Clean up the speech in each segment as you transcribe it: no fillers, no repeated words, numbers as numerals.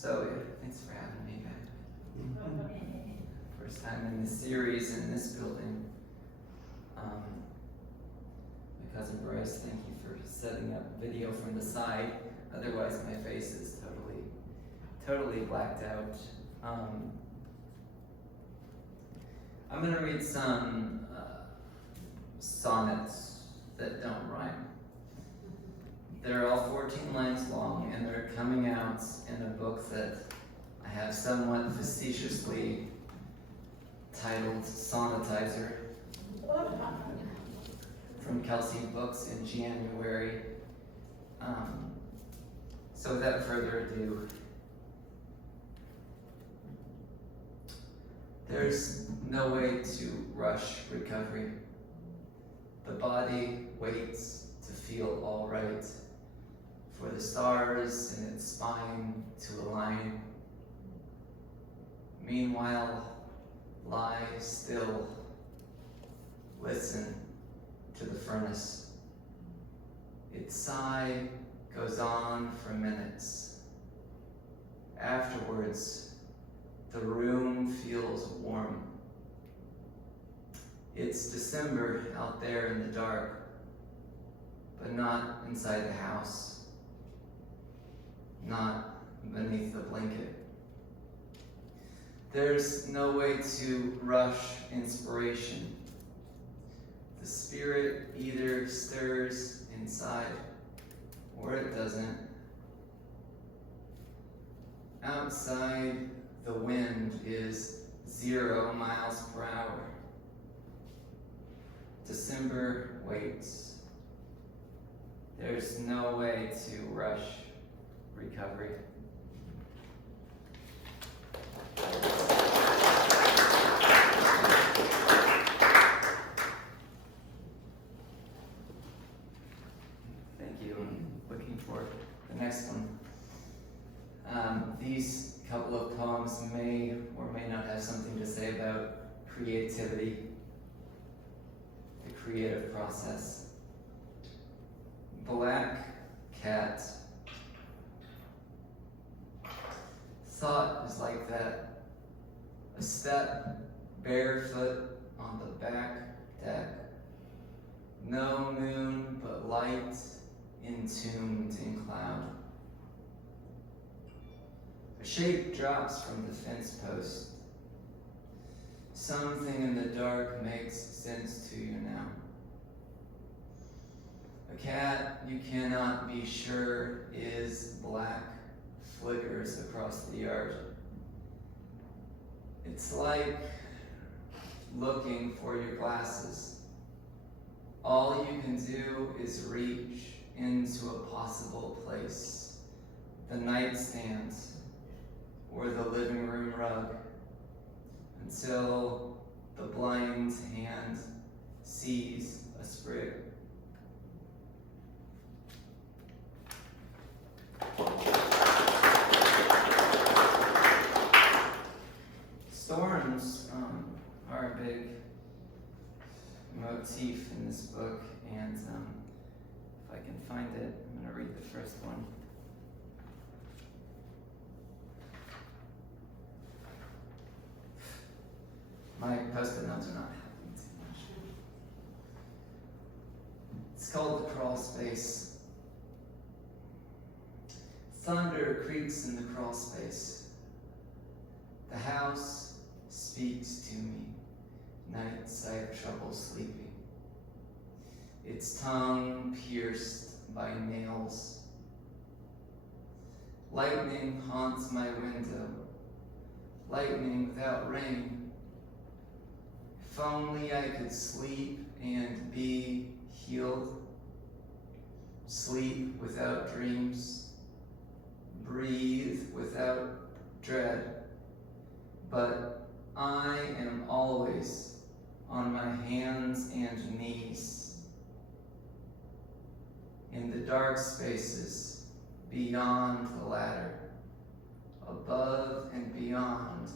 So, yeah, thanks for having me back. First time in the series in this building. My cousin Bryce, thank you for setting up video from the side. Otherwise, my face is totally blacked out. I'm going to read some sonnets that don't rhyme. They're all 14 lines long, and they're coming out in a book that I have somewhat facetiously titled Sonnetizer from Kelsey Books in January. So without further ado, there's no way to rush recovery. The body waits to feel all right, for the stars in its spine to align. Meanwhile, lie still, listen to the furnace. Its sigh goes on for minutes. Afterwards, the room feels warm. It's December out there in the dark, but not inside the house. Not beneath the blanket. There's no way to rush inspiration. The spirit either stirs inside or it doesn't. Outside, the wind is 0 miles per hour. December waits. There's no way to rush recovery. Thank you. I'm looking for the next one. These couple of poems may or may not have something to say about creativity, the creative process. Black cat. Thought is like that. A step barefoot on the back deck. No moon but light entombed in cloud. A shape drops from the fence post. Something in the dark makes sense to you now. A cat you cannot be sure is black flickers across the yard. It's like looking for your glasses. All you can do is reach into a possible place, the nightstand or the living room rug, until the blind hand sees a sprig. Storms are a big motif in this book, and if I can find it, I'm going to read the first one. My post-it notes are not helping too much. It's called The Crawl Space. Thunder creaks in the crawl space. The house speaks to me. Nights I have trouble sleeping. Its tongue pierced by nails. Lightning haunts my window. Lightning without rain. If only I could sleep and be healed. Sleep without dreams. Breathe without dread. But I am always on my hands and knees in the dark spaces beyond the ladder, above and beyond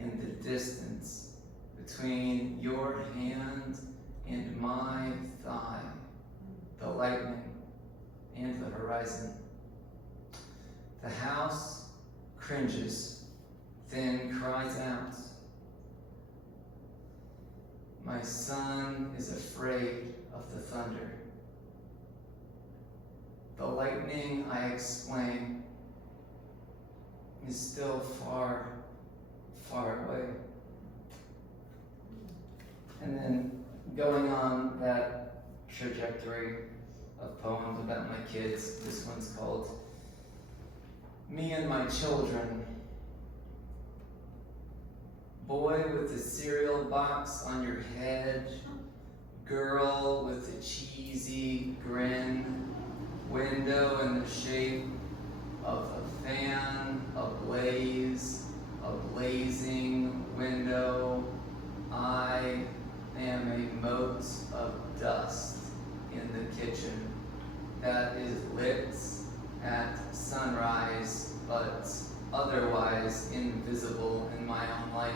in the distance between your hand and my thigh, the lightning and the horizon. The house cringes, then cries out. My son is afraid of the thunder. The lightning, I explain, is still far, far away. And then going on that trajectory of poems about my kids, this one's called Me and My Children. Boy with the cereal box on your head, girl with a cheesy grin, window in the shape of a fan, a blaze, a blazing window. I am a mote of dust in the kitchen that is lit at sunrise, but otherwise invisible in my own life.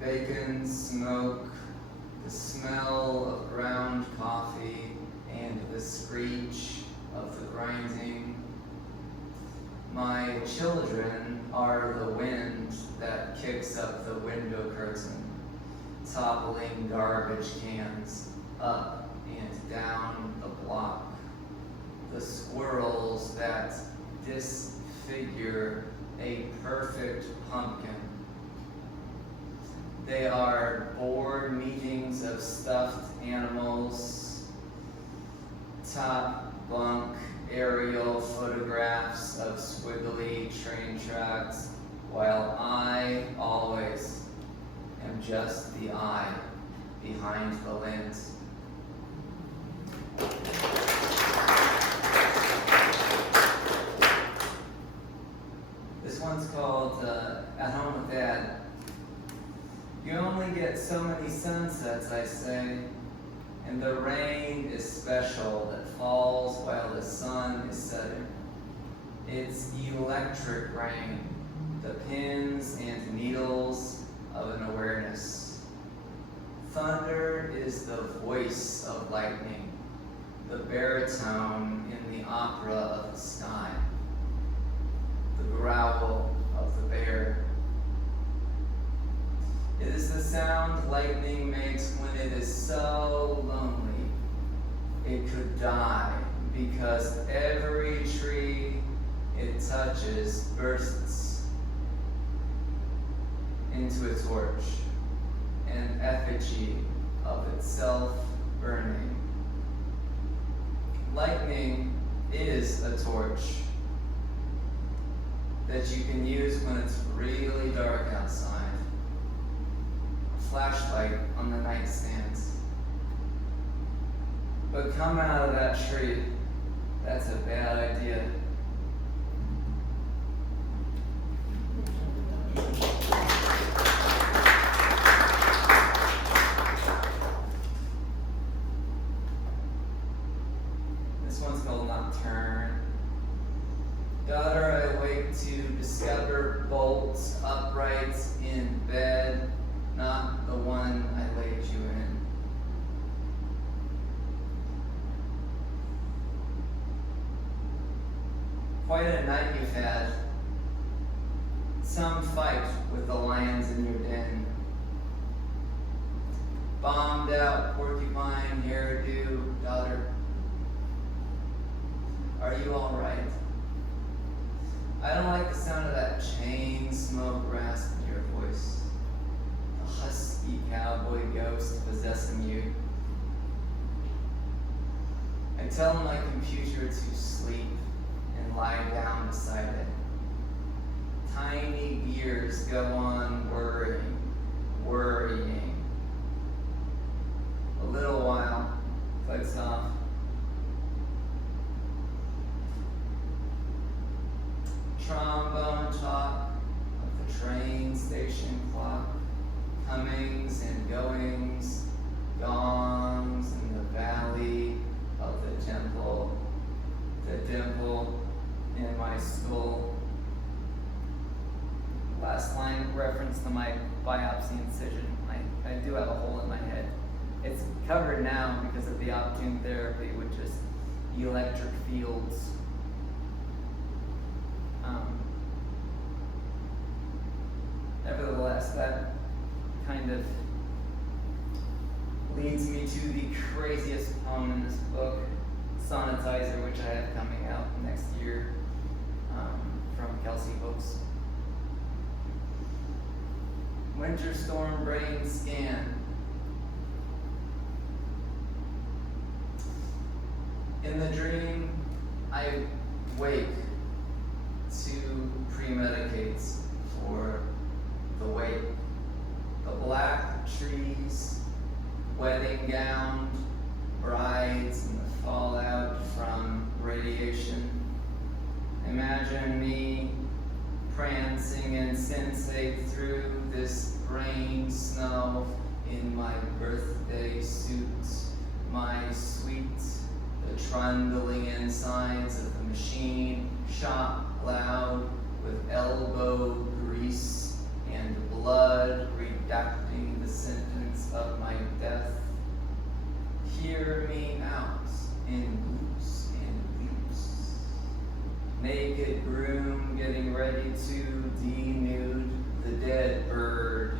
Bacon, smoke, the smell of ground coffee, and the screech of the grinding. My children are the wind that kicks up the window curtain, toppling garbage cans up and down the block. The squirrels that disfigure a perfect pumpkin. They are board meetings of stuffed animals, top bunk aerial photographs of squiggly train tracks, while I always am just the eye behind the lens. This one's called At Home with Dad. You only get so many sunsets, I say, and the rain is special that falls while the sun is setting. It's electric rain, the pins and needles of an awareness. Thunder is the voice of lightning, the baritone in the opera of the sky, the growl of the bear. It is the sound lightning makes when it is so lonely it could die, because every tree it touches bursts into a torch, an effigy of itself burning. Lightning is a torch that you can use when it's really dark outside. Flashlight on the nightstand. But come out of that tree, that's a bad idea. This one's called Nocturne. Daughter, I wake to discover bolts upright in bed, not the one I laid you in. Quite a night you've had. Some fight with the lions in your den. Bombed out porcupine hairdo, daughter. Are you all right? I don't like the sound of that chain smoke rasp in your voice. The husky cowboy ghost possessing you. I tell my computer to sleep and lie down beside it. Tiny gears go on worrying. A little while, clicks off. Trombone talk of the train station clock, comings and goings, gongs in the valley of the temple, the dimple in my skull. Last line reference to my biopsy incision. I do have a hole in my head. It's covered now because of the opportune therapy with just electric fields. craziest poem in this book, Sonnetizer, which I have coming out next year, from Kelsey Books. Winter storm brain scan. In the dream, I wake to premedicate for the wake. The black trees, wedding gowned brides, and the fallout from radiation. Imagine me prancing and sensate through this rain snow in my birthday suit, my sweet, the trundling insides of the machine shot loud with elbow grease and blood redacting the sentence of my death. Hear me out in boots and leaps. Naked groom getting ready to denude the dead bird.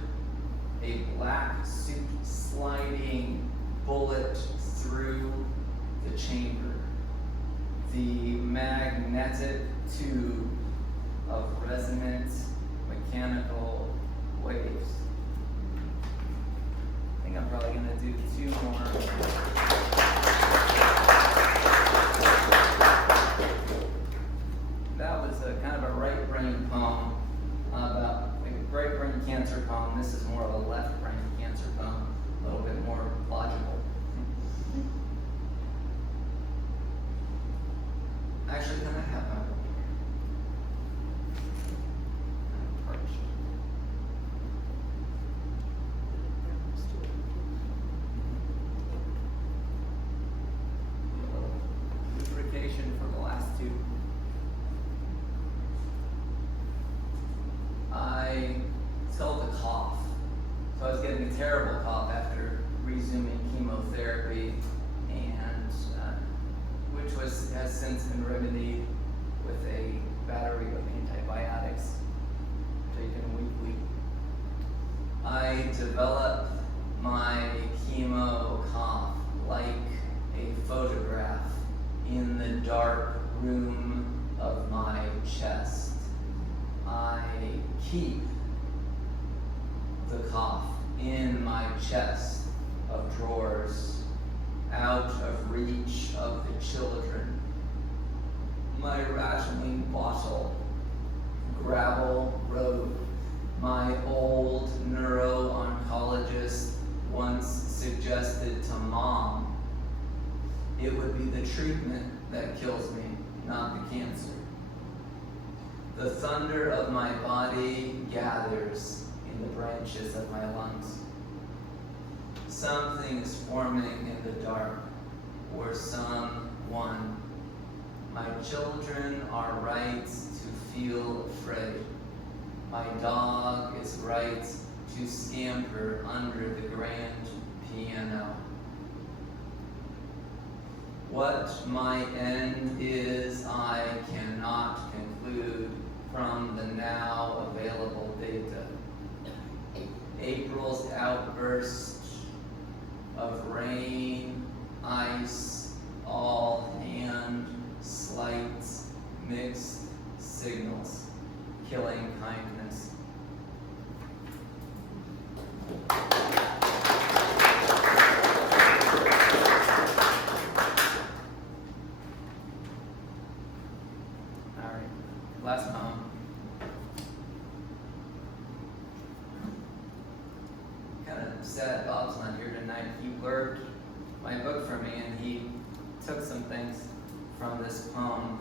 A black suit sliding bullet through the chamber. The magnetic tube of resonant mechanical waves. I think I'm probably going to do 2 more. That was a kind of a right brain poem about a right brain cancer poem. This is more of a left brain cancer poem, a little bit more logical. Actually, can I have my book here? I'm parched. A little lubrication for the last 2. I felt a cough. So I was getting a terrible cough after resuming chemotherapy, and which has since been remedied with a battery of antibiotics taken weekly. I developed my chemo cough like a photograph in the dark room of my chest. I keep the cough in my chest of drawers, out of reach of the children. My rationing bottle, gravel road. My old neuro-oncologist once suggested to Mom, it would be the treatment that kills me, not the cancer. The thunder of my body gathers in the branches of my lungs. Something is forming in the dark, or someone. My children are right to feel afraid. My dog is right to scamper under the grand piano. What my end is, I cannot conclude from the now available data. April's outburst of rain, ice, all hand, slight, mixed signals, killing kindness. All right, last poem. Kind of sad Bob's not here tonight. He blurbed my book for me, and he took some things from this poem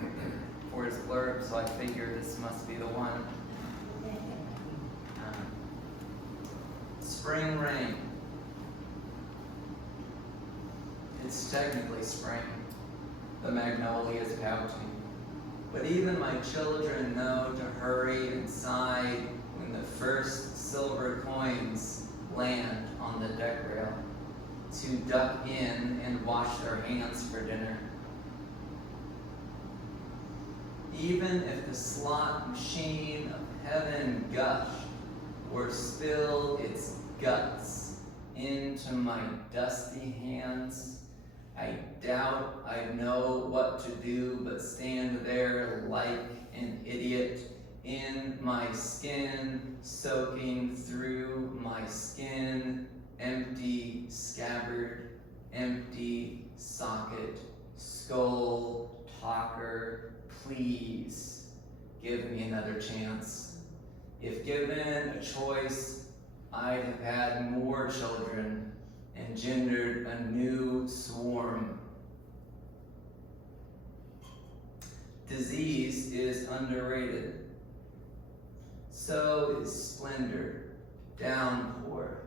for his blurb, so I figured this must be the one. Spring rain. It's technically spring. The magnolia's pouting. But even my children know to hurry inside when the first silver coins land on the deck rail, to duck in and wash their hands for dinner. Even if the slot machine of heaven gushed or spilled its guts into my dusty hands. I doubt I know what to do but stand there like an idiot in my skin, soaking through my skin, empty scabbard, empty socket, skull talker, please give me another chance. If given a choice, I'd have had more children, engendered a new swarm. Disease is underrated. So is splendor, downpour,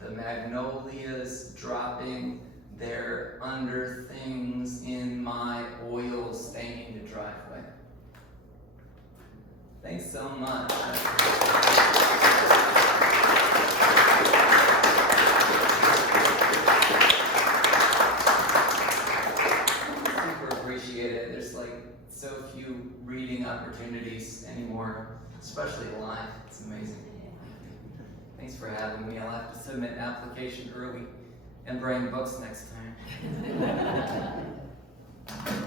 the magnolias dropping their under things in my oil-stained driveway. Thanks so much. So few reading opportunities anymore, especially live. It's amazing. Thanks for having me. I'll have to submit an application early and bring books next time.